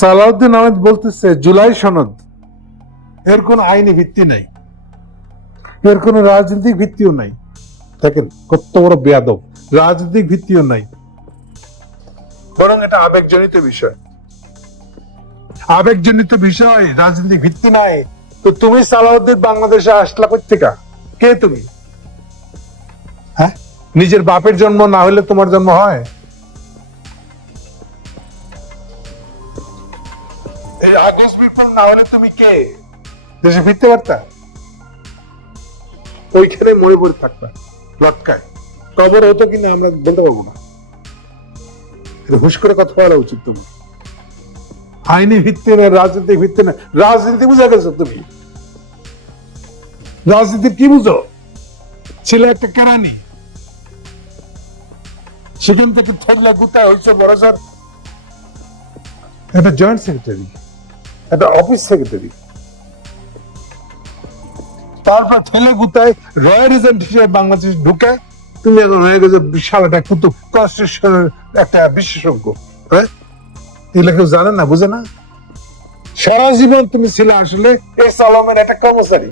সালাউদ্দিন আহমেদ বলতেছে, জুলাই সনদ, এর কোন আইনি ভিত্তি নাই। এর কোন রাজনৈতিক ভিত্তিও নাই। দেখেন, কত বড় বেয়াদব। রাজনৈতিক ভিত্তিও নাই। বরং এটা আবেগজনিত বিষয়। আবেগজনিত বিষয়, রাজনৈতিক ভিত্তি নাই। তো তুমি সালাউদ্দিন বাংলাদেশে আসলা কোথেকা কে তুমি? হ্যাঁ? নিজের বাপের জন্ম না হলে তোমার জন্ম হয়? দেশে ফিরতে পারতা? ওইখানে মরে পড়ে থাকতা, লটকায়। কবর হতো কিনা আমরা বলতে পারব না। হুশ করে কথা বলা উচিত তুমি। আইনি ভিত্তি না, রাজনীতি ভিত্তি না, রাজনীতি বুঝা গেছো তুমি। রাজনীতি কি বুঝো? ছিল একটা কেরানি। সেখান থেকে থাকলে গুতা হয়েছে বড় স্যার। একটা জয়েন্ট সেক্রেটারি একটা অফিস সেক্রেটারি তারপর ছেলে গুতায় রয়্যাল এজেন্ট হিসেবে বাংলাদেশ ঢুকে, তুমি এখন হয়ে গেছো বিশাল একটা কুতুব কনস্টিটিউশনের একটা বিশেষজ্ঞ হ্যাঁ? এগুলো কেউ জানে না, বুঝে না? সারা জীবন তুমি আসলে একটা কর্মচারী।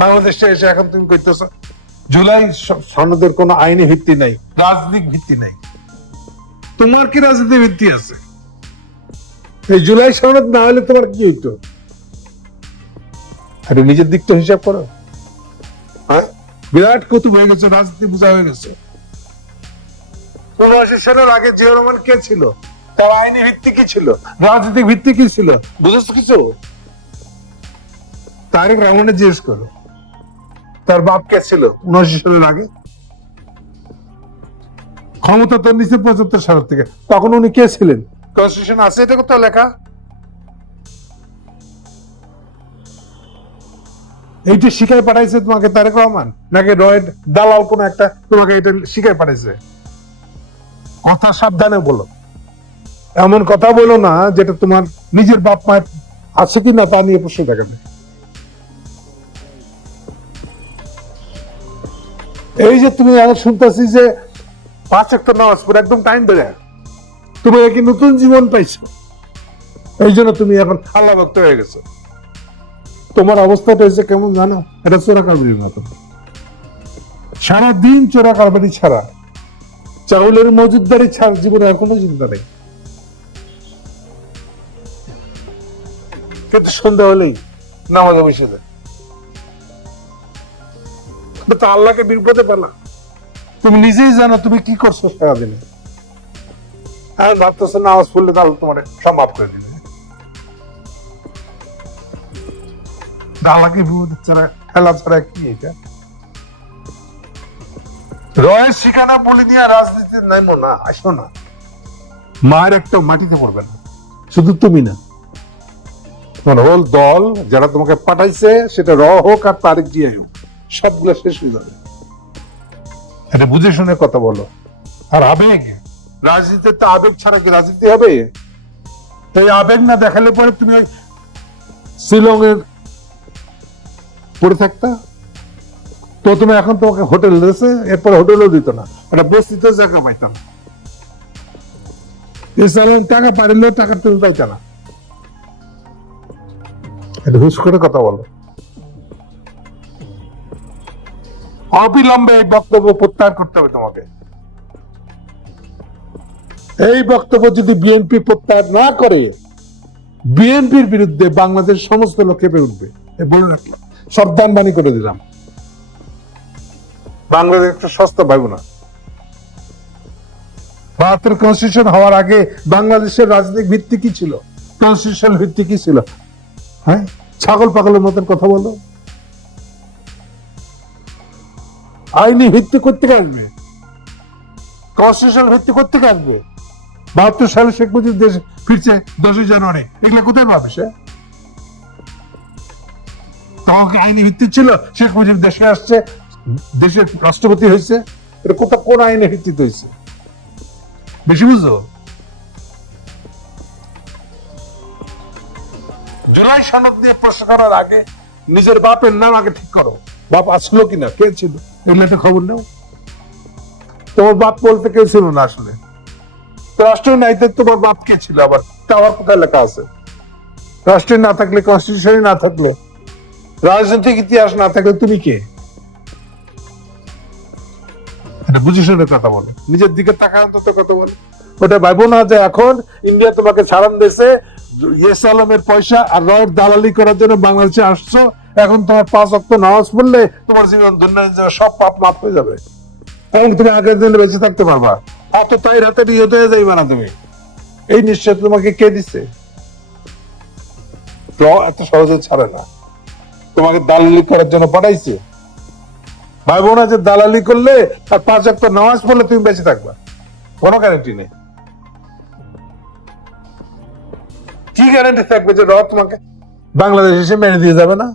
বাংলাদেশে এসে এখন তুমি কইতেছ, জুলাই সনদের কোনো আইনি ভিত্তি নাই, রাজনৈতিক ভিত্তি নাই। তোমার কি রাজনীতি ভিত্তি আছে? এই জুলাই সনদ না হলে তোমার কি হইতো? আরে নিজের দিকটা হিসাব করো। হ্যাঁ? বিরাট কৌতুক হয়ে গেছে রাজনীতি বোঝা হয়ে গেছে। আগে জিয়া রহমান কে ছিল? তার আইনি ভিত্তি কি ছিল? রাজনৈতিক ভিত্তি কি ছিল? বুঝেছ কিছু? তারেক রহমানের জিজ্ঞেস করো। তার বাপ কে ছিল উনআশি সালের আগে? ক্ষমতা তো নিচে পঁচাত্তর সালের থেকে। তখন উনি কে ছিলেন? কনস্টিটিউশন আছে এটা কোথাও লেখা? এইটা পাঠাইছে তোমাকে তারেক রহমান? নাকি রয়েড দালাল একটা তোমাকে এটা পাঠাইছে? কথা সাবধানে বলো। এমন কথা বলো না যেটা তোমার নিজের বাপ আছে কি না তা নিয়ে প্রশ্ন দেখাবে। এই যে তুমি শুনতেছি যে পাঁচ একটা নামাজ পড়ে একদম টাইম ধরে তুমি কি নতুন জীবন পাইছো। এই জন্য তুমি এখন আল্লাহ ভক্ত হয়ে গেছো। তোমার অবস্থাটা হয়েছে কেমন জানো? এটা চোরা কারবারির মতো। সারাদিন চোরা কারবারি ছাড়া। চাউলের মজুদদারি ছাড়া জীবনে আর কোনো চিন্তা নেই। কিন্তু সন্ধ্যা হলেই নামাজ বসে তো আল্লাহকে বিপদে পেলা তুমি নিজেই জানো তুমি কি করছ সারাদিনে। এখন ভাবতেছো নামাজ পড়লে তাহলে তোমার মাফ করে দিবে। বিপদে ছাড়া কি এটা? রয়ের শিখানা বলে দিয়ে রাজনীতি নেমো না আসো না। মায়ের একটা মাটিতে পড়বে না। শুধু তুমি না। দল যারা তোমাকে পাঠাইছে সেটা র হোক আর তারিখ দিয়ে হোক সবগুলো শেষ হয়ে যাবে। এটা বুঝে শুনে কথা বলো। আর আবেগ? রাজনীতিতে তো আবেগ ছাড়া কি রাজনীতি হবে? তো এই আবেগ না দেখালে পরে তুমি শিলংয়ের পড়ে থাকতা, প্রথমে এখন তোমাকে হোটেল দিয়েছে এরপরে হোটেলও দিত না। একটা বস্তিতে জায়গা পাইতাম। এছাড়া টাকা পারিলেও টাকা তুমি পাইতা না। এটা হুশ করে কথা বলো। অবিলম্বে এই বক্তব্য প্রত্যাহার করতে হবে তোমাকে। এই বক্তব্য যদি বিএনপি প্রত্যাহার না করে, বিএনপির বিরুদ্ধে বাংলাদেশ সমস্ত লোক কেঁপে উঠবে। বলে রাখলাম। সাবধান বাণী করে দিলাম। বাংলাদেশ একটা সস্তা ভাইব না। বাহাত্তর কনস্টিটিউশন হওয়ার আগে বাংলাদেশের রাজনৈতিক ভিত্তি কি ছিল? কনস্টিটিউশন ভিত্তি কি ছিল? হ্যাঁ? ছাগল পাগলের মতন কথা বলো। আইনি ভিত্তি করতে আসবে। কনস্টিটিউশন ভিত্তি করতে আসবে। বাহাত্তর সালে শেখ মুজিব দেশ ফিরছে দশই জানুয়ারি। এগুলো কোথায় পাবে সে? কি আইনি ভিত্তি ছিল, শেখ মুজিব দেশে আসছে, দেশের রাষ্ট্রপতি হয়েছে। এটা কোথা কোন আইনের ভিত্তিতে হয়েছে? বেশি বুঝো জুলাই সনদ নিয়ে প্রশ্ন করার আগে নিজের বাপের নাম আগে ঠিক করো। বাপ আসলো কিনা? কে ছিল? এগুলো একটা খবর নেও। তোমার বাপ বলতে কেউ ছিল না আসলে? রাষ্ট্রীয় নাইতে তোমার বাপ কে ছিল আবার? তা আবার কোথায় লেখা আছে? রাষ্ট্রীয় না থাকলে কনস্টিটিউশন না থাকলে রাজনৈতিক ইতিহাস না থাকলে তুমি কে? কথা বলো। নিজের দিকে টাকা অন্তত কথা বলো। ওটা ভাবো না যে এখন, ইন্ডিয়া তোমাকে ছাড়ান ইয়েস আলমের পয়সা আর দালালি করার জন্য বাংলাদেশে আসছো। এখন তোমার পাঁচ অক্ট নামাজ পড়লে তোমার জীবন ধন্য সব পাপ মাফ হয়ে যাবে। এখন তুমি আগের দিনে বেঁচে থাকতে পারবা। অত তাই রাতে ইয়েতে যাইবে না তুমি। এই নিশ্চয় তোমাকে কে দিচ্ছে র এত সহজে ছাড়ে না। তোমাকে দালালি করার জন্য পাঠাইছে। ভাইবো না যে দালালি করলে আর পাঁচ অক্ট নামাজ পড়লে তুমি বেঁচে থাকবা। কোনো গ্যারান্টি নেই। কি গ্যারান্টি থাকবে যে র তোমাকে বাংলাদেশ এসে মেরে দিয়ে যাবে না?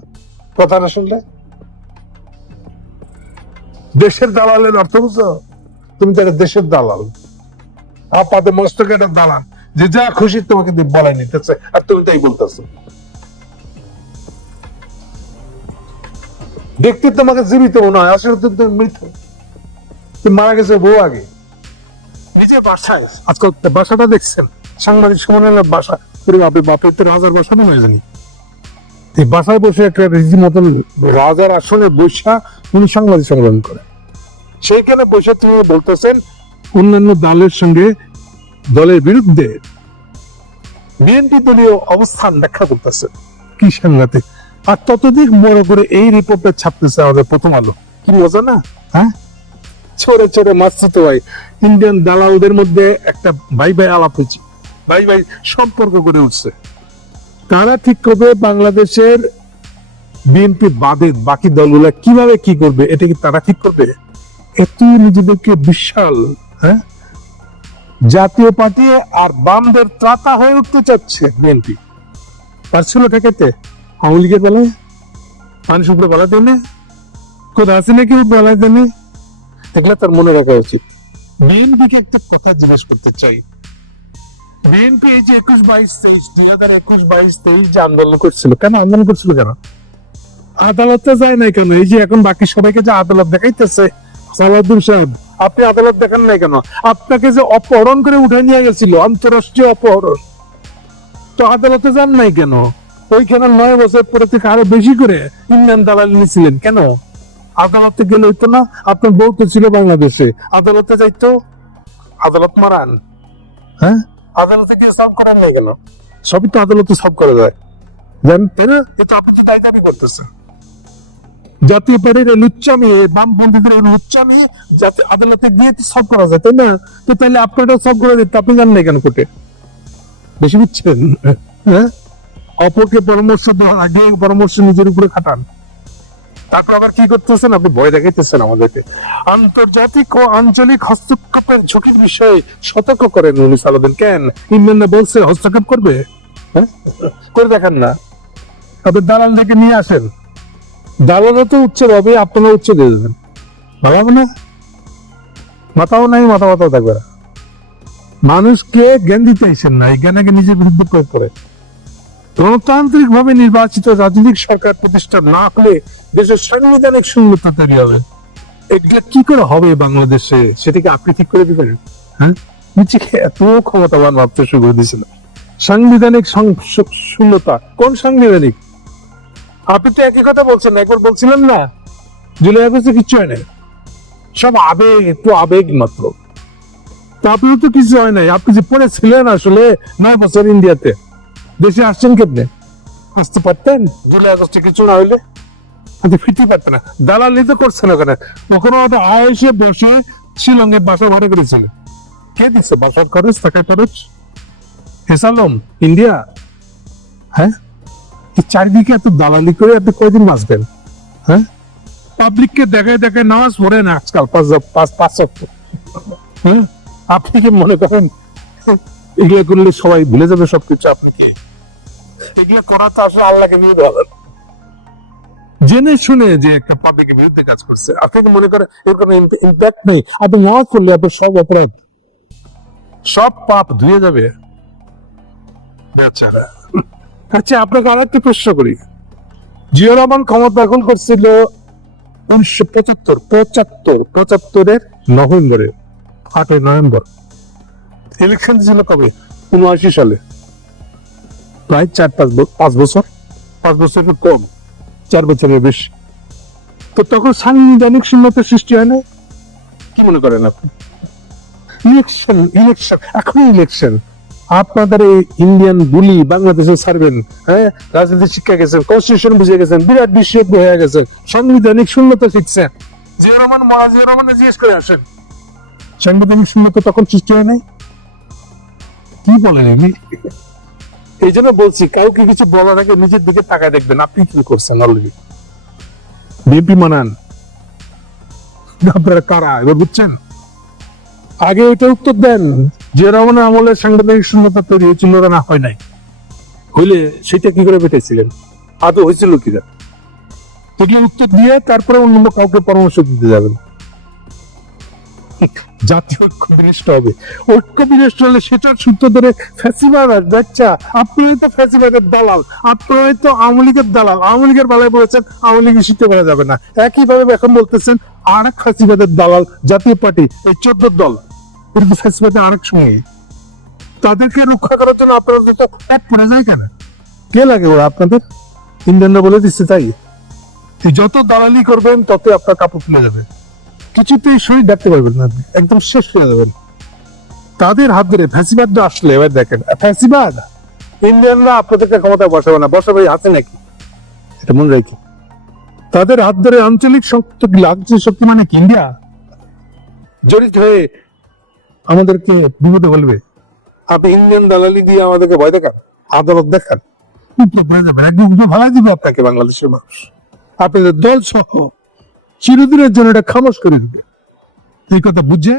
কথাটা শুনলে? দেশের দালালের অর্থ বুঝছ? তুমি তো দেশের দালাল। আপাতে মস্তকে একটা দালাল। যে যা খুশি তোমাকে দিয়ে বলাই নিতেছে, আর তুমি তাই বলতেছো। দেখতে তোমাকে জীবিত মনে হয় আসলে তো তুমি মৃত তুমি মারা গেছে বউ আগে। নিজে বাসায়। আজকাল বাসাটা দেখছেন সাংবাদিক সম্মেলনের বাসা। পুরো বাপে বাপের তো রাজার বাসা মনে হয় জানি। এই বাসায় বসে একটা রীতিমতন রাজার আসনে বৈশা উনি সাংবাদিক সম্মেলন করে সেইখানে বসে তিনি বলতেছেন অন্যান্য দলের সঙ্গে দলের বিরুদ্ধে বিএনপি দলীয় অবস্থান ব্যাখ্যা করতেছে। কি সাংঘাতিক। আর ততদিক বড় করে এই রিপোর্টটা ছাপতেছে আমাদের প্রথম আলো। কি মজা না? হ্যাঁ? ছোড়ে ছোড়ে তো ভাই। ইন্ডিয়ান দালালদের মধ্যে একটা ভাই ভাই আলাপ হয়েছে। ভাই ভাই সম্পর্ক গড়ে উঠছে। তারা ঠিক করবে বাংলাদেশের বিএনপি বাদে বাকি দলগুলা কীভাবে কি করবে, এটা কি তারা ঠিক করবে? এত নিজেদেরকে বিশাল হ্যাঁ? জাতীয় পার্টি আর বামদের ত্রাতা হয়ে উঠতে চাচ্ছে বিএনপি পারছিল ঠেকাতে আওয়ামী কোথাও আছে নাকি এগুলো তার মনে রাখা উচিত। একটা কথা জিজ্ঞেস করতে চাই। এই যে একুশ বাইশ তেইশ, দুই হাজার একুশ বাইশ তেইশ যে আন্দোলন করছিল, কেন আন্দোলন করছিল কেন? আদালতে যায় নাই কেন? এই যে এখন বাকি সবাইকে যে আদালত দেখাইতেছে, সালাউদ্দিন সাহেব, আপনি আদালত দেখান নাই কেন? আপনাকে যে অপহরণ করে উঠে নিয়ে গেছিল, আন্তরাষ্ট্রীয় অপহরণ। তো আদালতে যান নাই কেন? ওইখানে নয় বছর পরে থেকে আরও বেশি করে ইন্ডিয়ান দালাল নিয়েছিলেন কেন? আদালতে গেলে হইতো না? আপনার বউ তো ছিল বাংলাদেশে। আদালতে যাইতো? আদালত মারান। হ্যাঁ? আদালতে গিয়ে সব করেন নাই কেন সবই তো আদালতে সব করা যায় জানতেন এটা আপনি তো দায় দাবি করতেছেন। জাতীয় পার্টির লুচ্চামি বামপন্থীদের লুচ্চামি যাতে আদালতে গিয়ে সব করা যায় তাই না? তো তাহলে আপনারা সব করে দিতে আপনি জান না কেন কোর্টে? বেশি বুঝছেন? হ্যাঁ? অপরকে পরামর্শ দেওয়ার আগে পরামর্শ নিজের উপরে খাটান। তারপর আবার কি করতেছেন? আপনি ভয় দেখাইতেছেন আমাদেরকে। আন্তর্জাতিক ও আঞ্চলিক হস্তক্ষেপের ঝুঁকির বিষয়ে সতর্ক করেন উনি সালাদিন কেন? ইংল্যান্ড বলছে, হস্তক্ষেপ করবে? হ্যাঁ? করে দেখান না। আপনি দালাল ডেকে নিয়ে আসেন। দালালও তো উচ্চ হবে আপনারা উচ্চ দিয়ে দেবেন। ভালো হবে না? মাথাও নাই, মাথা মাথাও থাকবে না। মানুষকে জ্ঞান দিতে আইসেন না, এই জ্ঞানাকে নিজের বিরুদ্ধে প্রয়োগ করে। গণতান্ত্রিক ভাবে নির্বাচিত রাজনৈতিক সরকার প্রতিষ্ঠা না হলে দেশের সাংবিধানিক শূন্যতা তৈরি হবে। এগুলো কি করে হবে বাংলাদেশে? সেটাকে আপনি ঠিক করে দিবেন? হ্যাঁ? নিজেকে এত ক্ষমতাবান ভাবতে শুরু করে দিয়েছিল সাংবিধানিক শূন্যতা কোন সাংবিধানিক? আপনি তো একই কথা বলছেন, একবার বলছিলেন না। জুলাই আগস্টে কিচ্ছু হয় নাই। সব আবেগ, একটু আবেগ মাত্র। তো আপনার তো কিছু হয় নাই। আপনি যে পড়েছিলেন আসলে নয় বছর ইন্ডিয়াতে। দেশে আসছেন কেমনে? আসতে পারতেন? জুলাই আগস্টে কিছু না হইলে? আপনি ফিরতে পারতেন না। দালালি তো করছেন ওখানে। কখনো হয়তো আয়েসে বসে শিলংয়ে বাসা ভাড়া করেছিল। কে দিচ্ছে বাসার খরচ টাকা খরচ? হেসালম ইন্ডিয়া? হ্যাঁ? চারিদিকে এত দালালি করে আপনি কয়দিন বাঁচবেন? হ্যাঁ? পাবলিককে দেখায় দেখায় নামাজ পড়ে না আজকাল পাঁচ পাঁচ পাঁচ হ্যাঁ? আপনি কি মনে করেন? এগুলো করলে সবাই ভুলে যাবে সবকিছু? আপনি কি এগুলো করা তো আসলে আল্লাহকে নিয়ে ভালো জেনে শুনে যে একটা পাবলিকের বিরুদ্ধে কাজ করছে। আপনি মনে এর কোনো ইম্প্যাক্ট নেই? আপনি নামাজ পড়লে আপনার সব অপরাধ। সব পাপ ধুয়ে যাবে। আচ্ছা আপনাকে আর একটা প্রশ্ন করি। জিয়া রহমান ক্ষমতা দখল করছিল উনিশশো পঁচাত্তর পঁচাত্তর, পঁচাত্তরের নভেম্বরে, আটই নভেম্বর। ইলেকশন ছিল কবে? উনআশি সালে। প্রায় চার পাঁচ পাঁচ বছর। পাঁচ বছরের কম। চার বছরের বেশি। তো তখন সাংবিধানিক সৃষ্টি হয় না কি মনে করেন আপনি? ইলেকশন ইলেকশন এখন ইলেকশন। আপনাদের এই ইন্ডিয়ান বুলি বাংলাদেশে ছাড়বেন হ্যাঁ? রাজনীতি শিক্ষা গেছেন কনস্টিটিউশন বুঝে গেছেন বিরাট বিশেষজ্ঞ হয়ে গেছেন সাংবিধানিক শূন্যতা শিখছেন জিয়া রহমান মহাজ জিয়া রহমান জিজ্ঞেস করে আসেন। সাংবিধানিক শূন্যতা তখন সৃষ্টি হয় নাই? কি বলেন এগুলি এই জন্য বলছি কাউকে কিছু বলার আগে নিজের দিকে তাকায় দেখবেন আপনি কি করছেন অলরেডি বিএনপি মানান। আপনারা কারা? এবার বুঝছেন? আগে ওইটা উত্তর দেন। যে রহমানের আমলে সাংবিধানিক শূন্যতা তৈরি হয়েছিল না হয় নাই। হইলে সেটা কি করে পেটেছিলেন আদৌ হয়েছিল কিনা? এগুলো উত্তর দিয়ে তারপরে অন্য কাউকে পরামর্শ দিতে যাবেন। জাতীয় ঐক্য বিনষ্ট হবে। ঐক্য বিনষ্ট হলে সেটার সূত্র ধরে ফ্যাসিবাদ আর বাচ্চা আপনারাই তো ফ্যাসিবাদের দালাল আপনারাই তো আওয়ামী লীগের দালাল। আওয়ামী লীগের বেলায় বলেছেন আওয়ামী লীগ শিখতে পারা যাবে না। একইভাবে এখন বলতেছেন আর এক ফ্যাসিবাদের দালাল জাতীয় পার্টি এই চোদ্দ দল এটা তো ফ্যাসিবাদের আরেক সঙ্গে। তাদেরকে রক্ষা করার জন্য আপনারা তো এক পড়ে যায় কেন? কে লাগে ওরা আপনাদের? ইন্ডিয়ানরা বলে দিচ্ছে তাই। যত দালালি করবেন তত আপনার কাপড় খুলে যাবে। কিছুতেই শরীর ডাকতে পারবেন না একদম শেষ হয়ে যাবেন তাদের হাত ধরে ফ্যাসিবাদ আসলে, এবার দেখেন। ফ্যাসিবাদ? ইন্ডিয়ানরা আপনাদেরকে ক্ষমতায় বসাবে না। বসাবে হাতে নাকি? এটা মনে রাখি। তাদের হাত ধরে আঞ্চলিক শক্তি আঞ্চলিক শক্তি মানে কি? ইন্ডিয়া? জড়িত হয়ে আমাদেরকে বিপদে বলবে আপনি ইন্ডিয়ান দালালি দিয়ে আমাদেরকে ভয় দেখান? আদালত দেখান? ভালো দিবে আপনাকে বাংলাদেশের মানুষ। আপনাদের দল সহ চিরদিনের জন্য এটা খামস করে দিবে। এই কথা বুঝে